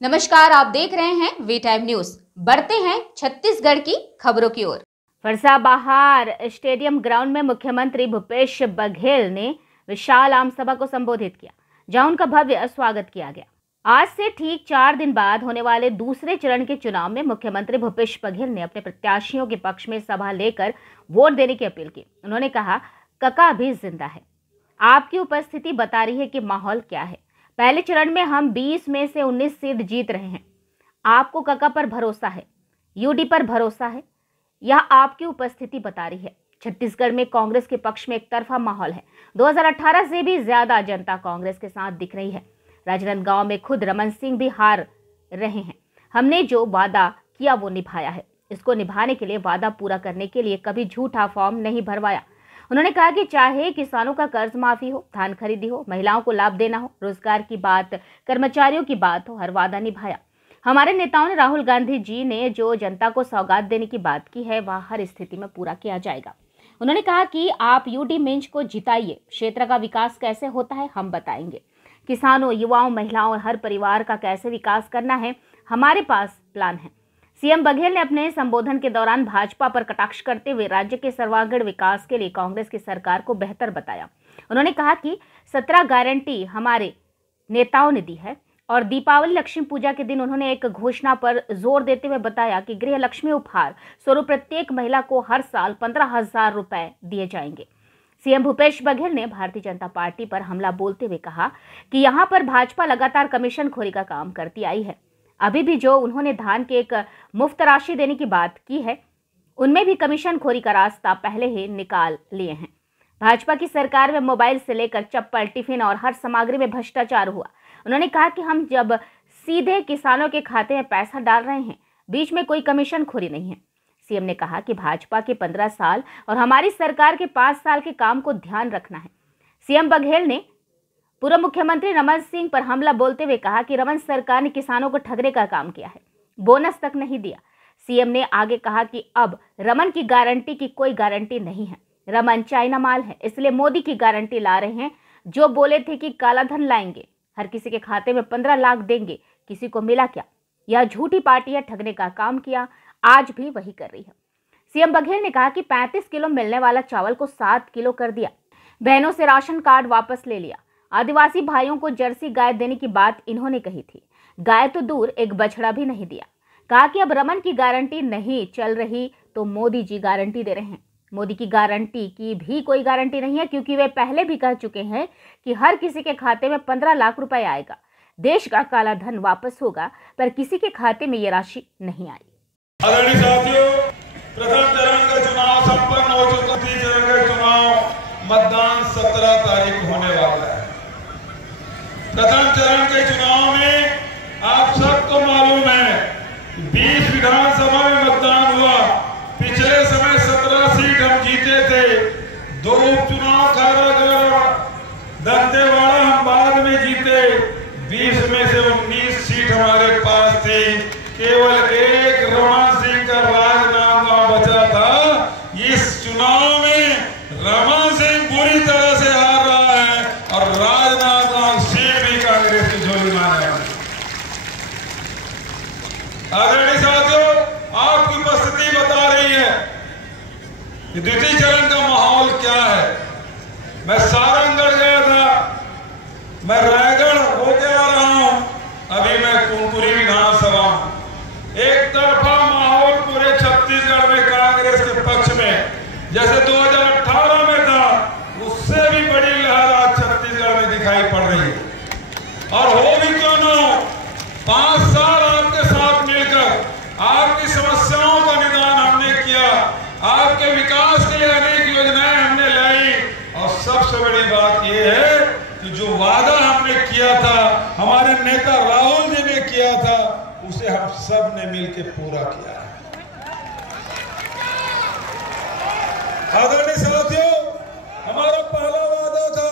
नमस्कार, आप देख रहे हैं वी टाइम न्यूज। बढ़ते हैं छत्तीसगढ़ की खबरों की ओर। फरसाबहार स्टेडियम ग्राउंड में मुख्यमंत्री भूपेश बघेल ने विशाल आम सभा को संबोधित किया, जहां उनका भव्य स्वागत किया गया। आज से ठीक 4 दिन बाद होने वाले दूसरे चरण के चुनाव में मुख्यमंत्री भूपेश बघेल ने अपने प्रत्याशियों के पक्ष में सभा लेकर वोट देने की अपील की। उन्होंने कहा, कका भी जिंदा है। आपकी उपस्थिति बता रही है कि माहौल क्या है। पहले चरण में हम 20 में से 19 सीट जीत रहे हैं। आपको कका पर भरोसा है, यूडी पर भरोसा है। यह आपकी उपस्थिति बता रही है। छत्तीसगढ़ में कांग्रेस के पक्ष में एक तरफा माहौल है। 2018 से भी ज्यादा जनता कांग्रेस के साथ दिख रही है। राजनांदगांव में खुद रमन सिंह भी हार रहे हैं। हमने जो वादा किया वो निभाया है। इसको निभाने के लिए, वादा पूरा करने के लिए कभी झूठा फॉर्म नहीं भरवाया। उन्होंने कहा कि चाहे किसानों का कर्ज माफी हो, धान खरीदी हो, महिलाओं को लाभ देना हो, रोजगार की बात, कर्मचारियों की बात हो, हर वादा निभाया। हमारे नेताओं ने, राहुल गांधी जी ने जो जनता को सौगात देने की बात की है वह हर स्थिति में पूरा किया जाएगा। उन्होंने कहा कि आप यूडी मिंज को जिताइए। क्षेत्र का विकास कैसे होता है हम बताएंगे। किसानों, युवाओं, महिलाओं और हर परिवार का कैसे विकास करना है, हमारे पास प्लान है। सीएम बघेल ने अपने संबोधन के दौरान भाजपा पर कटाक्ष करते हुए राज्य के सर्वांगीण विकास के लिए कांग्रेस की सरकार को बेहतर बताया। उन्होंने कहा कि 17 गारंटी हमारे नेताओं ने दी है और दीपावली, लक्ष्मी पूजा के दिन उन्होंने एक घोषणा पर जोर देते हुए बताया कि गृह लक्ष्मी उपहार स्वरूप प्रत्येक महिला को हर साल 15,000 रुपए दिए जाएंगे। सीएम भूपेश बघेल ने भारतीय जनता पार्टी पर हमला बोलते हुए कहा कि यहां पर भाजपा लगातार कमीशन खोरी का काम करती आई है। अभी भी जो उन्होंने धान के एक मुफ्त राशि देने की बात की है, उनमें भी कमीशन खोरी का रास्ता पहले ही निकाल लिए हैं। भाजपा की सरकार में मोबाइल से लेकर चप्पल, टिफिन और हर सामग्री में भ्रष्टाचार हुआ। उन्होंने कहा कि हम जब सीधे किसानों के खाते में पैसा डाल रहे हैं, बीच में कोई कमीशन खोरी नहीं है। सीएम ने कहा कि भाजपा के 15 साल और हमारी सरकार के 5 साल के काम को ध्यान रखना है। सीएम बघेल ने पूर्व मुख्यमंत्री रमन सिंह पर हमला बोलते हुए कहा कि रमन सरकार ने किसानों को ठगने का काम किया है, बोनस तक नहीं दिया। सीएम ने आगे कहा कि अब रमन की गारंटी की कोई गारंटी नहीं है। रमन चाइना माल है, इसलिए मोदी की गारंटी ला रहे हैं। जो बोले थे कि काला धन लाएंगे, हर किसी के खाते में 15 लाख देंगे, किसी को मिला क्या? यह झूठी पार्टी है, ठगने का काम किया, आज भी वही कर रही है। सीएम बघेल ने कहा कि 35 किलो मिलने वाला चावल को 7 किलो कर दिया। बहनों से राशन कार्ड वापस ले लिया। आदिवासी भाइयों को जर्सी गाय देने की बात इन्होंने कही थी। गाय तो दूर, एक बछड़ा भी नहीं दिया। कहा कि अब रमन की गारंटी नहीं चल रही तो मोदी जी गारंटी दे रहे हैं। मोदी की गारंटी की भी कोई गारंटी नहीं है, क्योंकि वे पहले भी कह चुके हैं कि हर किसी के खाते में 15 लाख रुपए आएगा। देश का काला धन वापस होगा, पर किसी के खाते में ये राशि नहीं आई। आदरणीय साथियों, प्रथम चरण का चुनाव संपन्न हो चुका। तीसरे चरण का चुनाव मतदान 17 तारीख को होने वाला है। प्रथम चरण के चुनाव में आप सबको मालूम है 20 विधानसभा में मतदान हुआ। पिछले समय 17 सीट हम जीते थे। 2 उपचुनाव खैरागढ़, दंतेवाड़ा हम बाद में जीते। 20 में से 19 सीट हमारे पास थी। केवल एक रमन सिंह का राजनांदगांव बचा था। इस चुनाव में रमन सिंह बुरी तरह से हार रहा है और राजनांदगांव सीट भी कांग्रेस की झोली मार रहा है। आदरणीय साथियों, आपकी उपस्थिति बता रही है कि द्वितीय चरण का माहौल क्या है। मैं सारंगगढ़ गया था, मैं रायगढ़ होके आ रहा हूं, अभी मैं कुनकुरी विधानसभा। एक तरफा माहौल पूरे छत्तीसगढ़ में कांग्रेस के पक्ष में, जैसे 2018 में था, उससे भी बड़ी लहर आज छत्तीसगढ़ में दिखाई पड़ रही है। और हो भी क्यों न हो, 5 साल आपके साथ मिलकर आपकी समस्याओं का निदान हमने किया, आपके विकास के लिए अनेक योजनाएं हमने लाई। और सबसे बड़ी बात यह है कि जो वादा हमने किया था, हमारे नेता राहुल जी ने किया था, उसे हम सब ने मिलकर पूरा किया है। आदरणीय साथियों, हमारा पहला वादा था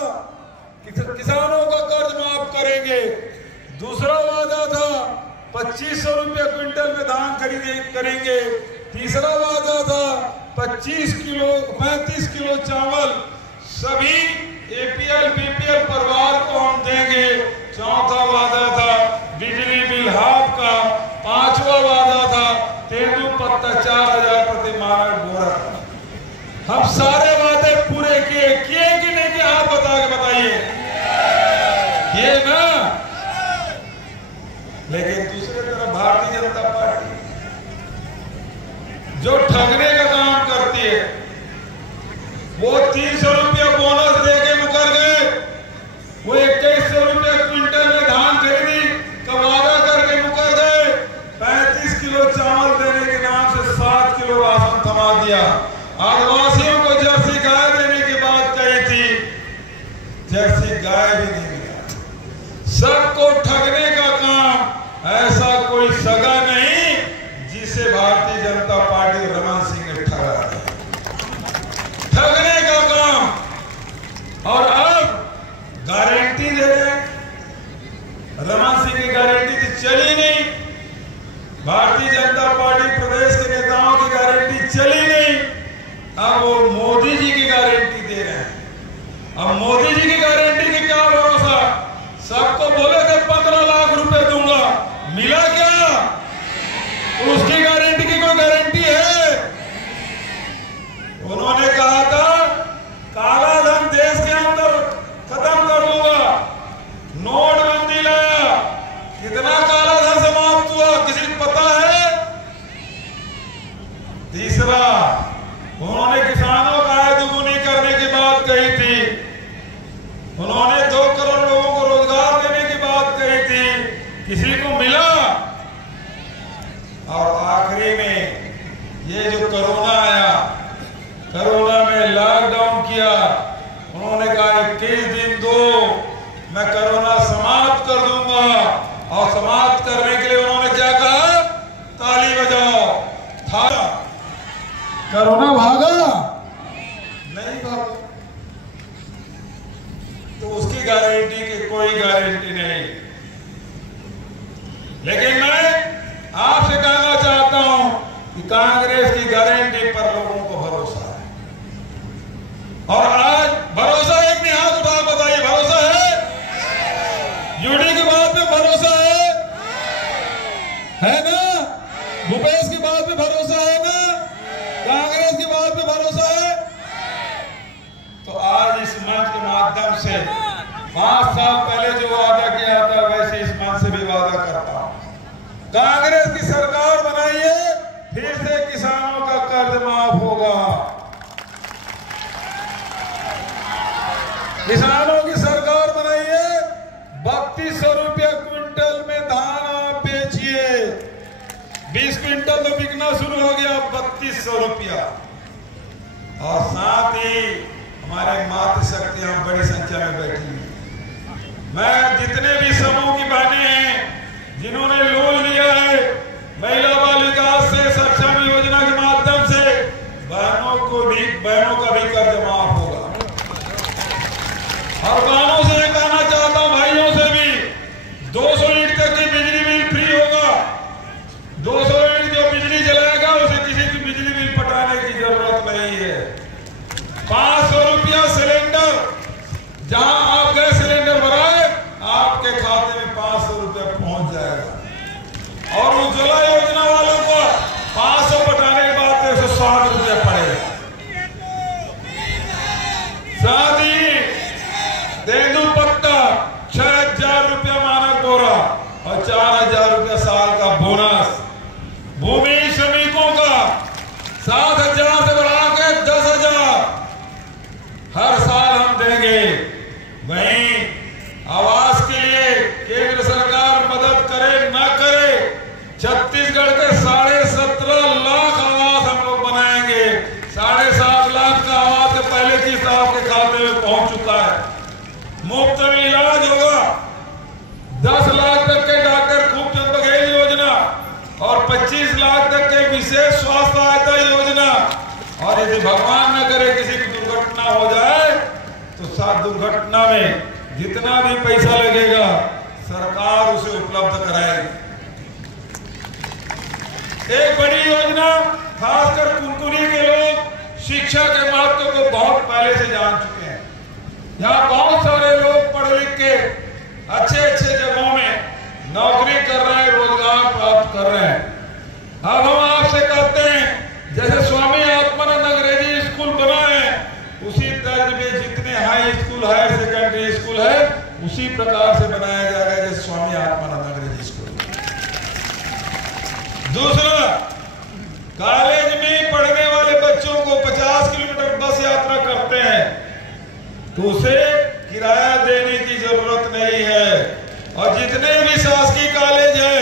कि किसानों का कर्ज माफ करेंगे। दूसरा वादा था 2500 रुपये क्विंटल में धान करेंगे। तीसरा वादा था 35 किलो चावल सभी एपीएल बीपीएल परिवार को हम देंगे। चौथा वादा था बिजली बिल हाफ लेकिन दूसरी तरफ भारतीय जनता पार्टी जो ठगने का काम करती है, वो 300 रुपया बोनस देके मुकर गए। वो 2100 रुपया क्विंटल में धान खरीदी का वादा करके मुकर गए। 35 किलो चावल देने के नाम से 7 किलो राशन थमा दिया। आदिवासियों को जर्सी गाय देने की बात कही थी, जर्सी गाय भी नहीं मिला। सबको ठगने का काम। ऐसा कोई सगा नहीं जिसे भारतीय जनता पार्टी रमन सिंह ने ठगा है। ठगने का काम। और अब गारंटी दे रहे हैं। रमन सिंह की गारंटी तो चली नहीं, भारतीय जनता पार्टी प्रदेश के नेताओं की गारंटी चली नहीं। अब वो मोदी जी की गारंटी दे रहे हैं। अब मोदी जी की गारंटी की क्या भरोसा? सबको बोले थे 15 लाख रुपए दूंगा, मिला क्या? उसकी गारंटी की कोई गारंटी है? उन्होंने कहा था काला धन देश के अंदर खत्म कर दूंगा, नोटबंदी लाया। कितना काला धन समाप्त हुआ किसी को पता है? तीसरा, उन्होंने किसानों का आय दुगुनी करने की बात कही थी। उन्होंने 2 करोड़ लोगों को रोजगार देने की बात कही थी, किसी को मिला? और आखिरी में ये जो कोरोना आया, कोरोना में लॉकडाउन किया, उन्होंने कहा 21 दिन दो, मैं कोरोना समाप्त कर दूंगा। और समाप्त करने के लिए उन्होंने क्या कहा? ताली बजाओ। था कोरोना भागा नहीं भागा। तो उसकी गारंटी की कोई गारंटी नहीं। लेकिन मैं आपसे कहना चाहता हूं कि कांग्रेस की गारंटी पर लोगों को भरोसा है। और आज भरोसा एक नहीं, हाथ उठा बताइए, भरोसा है? यूडी की बात में भरोसा है ना? भूपेश की बात में भरोसा है ना? कांग्रेस की बात में भरोसा है? तो आज इस मंच के माध्यम से 5 साल पहले जो वादा किया था, वैसे इस मंच से भी वादा करता हूं। कांग्रेस की सरकार बनाइए, फिर से किसानों का कर्ज माफ होगा। किसानों की सरकार बनाइए, 3200 रुपया क्विंटल में धान आप बेचिए। 20 क्विंटल तो बिकना शुरू हो गया, 3200 रुपया। और साथ ही हमारे मातृशक्तियां बड़ी संख्या में बैठी हैं। मैं जितने भी समूह की बहनें हैं जिन्होंने लोन लिया है महिला बाल विकास से, सक्षम योजना के माध्यम से, बहनों का भी कर्ज माफ होगा। और बहनों से कहना चाहता हूं, भाइयों से भी, 200 यूनिट तक की बिजली बिल फ्री होगा। 200 यूनिट जो बिजली जलाएगा उसे किसी की बिजली बिल पटाने की जरूरत नहीं है। 500 रुपया सिलेंडर, जहां आप गैस सिलेंडर भराए, आपके खाते में 500 रुपया पहुंच जाएगा। और उज्ज्वला योजना वालों को 500 पटाने के बाद 160 रुपया पड़ेगा। साथ ही तेंदुपत्ता 6000 रुपया मानक बोरा और 4000 रुपया साल का बोनस। भूमि श्रमिकों का 7000 से बढ़ा के 10,000 हर साल हम देंगे। वहीं आवास के लिए केंद्र सरकार मदद करे न करे, छत्तीसगढ़ के 17.5 लाख आवास हम लोग बनाएंगे। 7.5 लाख का आवास के पहले किस्त आपके खाते में पहुंच चुका है। मुफ्त में इलाज होगा। 10 लाख तक के डॉक्टर खूबचंद बघेल योजना और 25 लाख तक के विशेष स्वास्थ्य सहायता योजना। और यदि भगवान न करे किसी की दुर्घटना हो जाए तो साथ दुर्घटना में जितना भी पैसा लगेगा सरकार उसे उपलब्ध कराएगी। एक बड़ी योजना, खासकर कुनकुनी के लोग शिक्षा के महत्व को बहुत पहले से जान चुके हैं। यहाँ बहुत सारे लोग पढ़ लिख के अच्छे जगहों में नौकरी कर रहे हैं, रोजगार प्राप्त कर रहे हैं। अब हम आपसे कहते हैं, जैसे स्वामी आत्मानंद अंग्रेजी स्कूल बना है, उसी तर्ज में जितने high school, higher secondary school है, उसी प्रकार से बनाया जाएगा जैसे स्वामी आत्मानंद अंग्रेजी स्कूल। दूसरा, कॉलेज में पढ़ने वाले बच्चों को 50 किलोमीटर बस यात्रा करते हैं तो उसे किराया देने की जरूरत नहीं है। और जितने भी शासकीय कॉलेज है,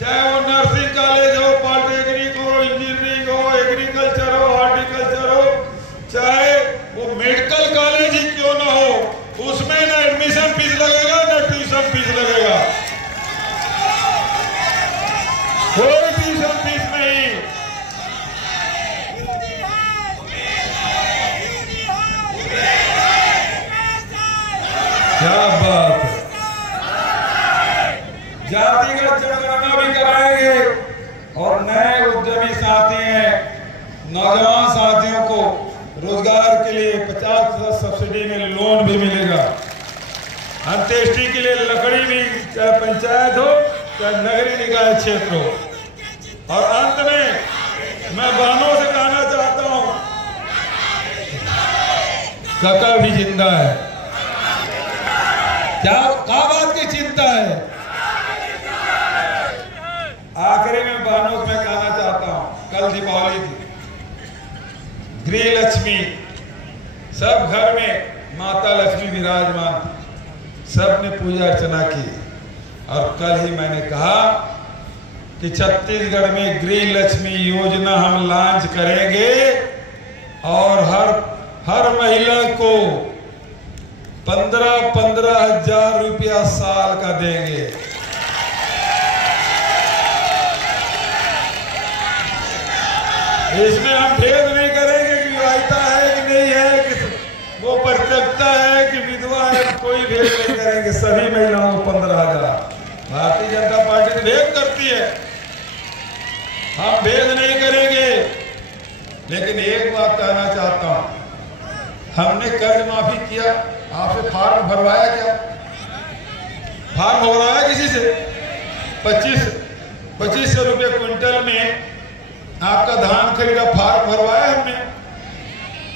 चाहे वो नर्सिंग कॉलेज हो, पॉलिटेक्निक हो, इंजीनियरिंग हो, एग्रीकल्चर हो, हॉर्टिकल्चर हो, चाहे वो मेडिकल कॉलेज ही क्यों ना हो, उसमें ना एडमिशन फीस लगेगा ना ट्यूशन फीस लगेगा, कोई ट्यूशन फीस नहीं। क्या बात है। जातिगत जनगणना भी कराएंगे और नए उद्यमी साथी हैं, नौजवान साथियों को रोजगार के लिए 50% सब्सिडी में लोन भी मिलेगा। अंत्येष्टि के लिए लकड़ी भी, चाहे पंचायत हो चाहे नगरीय निकाय क्षेत्र हो। और अंत में मैं बहनों से कहना चाहता हूं, काका भी जिंदा है, क्या बात की चिंता है। आखिरी में बहनों से मैं कहना चाहता हूं, कल दीपावली थी, गृह लक्ष्मी, सब घर में माता लक्ष्मी विराजमान, सबने पूजा अर्चना की। और कल ही मैंने कहा कि छत्तीसगढ़ में गृह लक्ष्मी योजना हम लॉन्च करेंगे और हर महिला को 15-15 हजार रुपया साल का देंगे। इसमें हम भेद नहीं करेंगे कि विवाहिता है कि नहीं है, कि वो परित्यक्ता है कि विधवा है, कोई भेद नहीं करेंगे। सभी महिलाओं को 15,000। भारतीय जनता पार्टी तो भेद करती है, हम भेद नहीं करेंगे। लेकिन एक बात कहना चाहता हूं, हमने कर्ज माफी किया, आपसे फार्म भरवाया क्या? फार्म भरवाया किसी से? 2500 रुपये क्विंटल में आपका धान खरीदा, फार्म भरवाया हमने।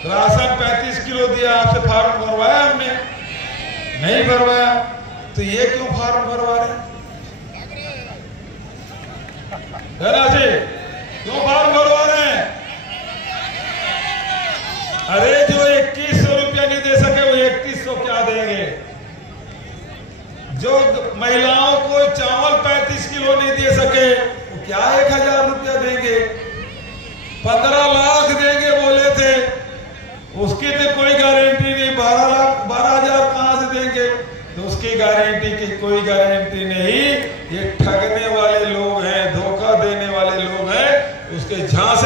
राशन 35 किलो दिया, आपसे फार्म भरवाया हमने? नहीं भरवाया। तो ये क्यों फार्म भरवा रहे हैं? जी क्यों फार्म भरवा रहे हैं? अरे जो 2100 रुपया नहीं दे सके वो 3100 क्या देंगे? जो महिलाओं को चावल 35 किलो नहीं दे सके वो क्या 1000 रुपया देंगे? 15 लाख देंगे बोले थे, उसकी तो कोई गारंटी नहीं। 12,000 कहां से देंगे? तो उसकी गारंटी की कोई गारंटी नहीं। ये ठगने वाले लोग हैं, धोखा देने वाले लोग हैं, उसके झांसे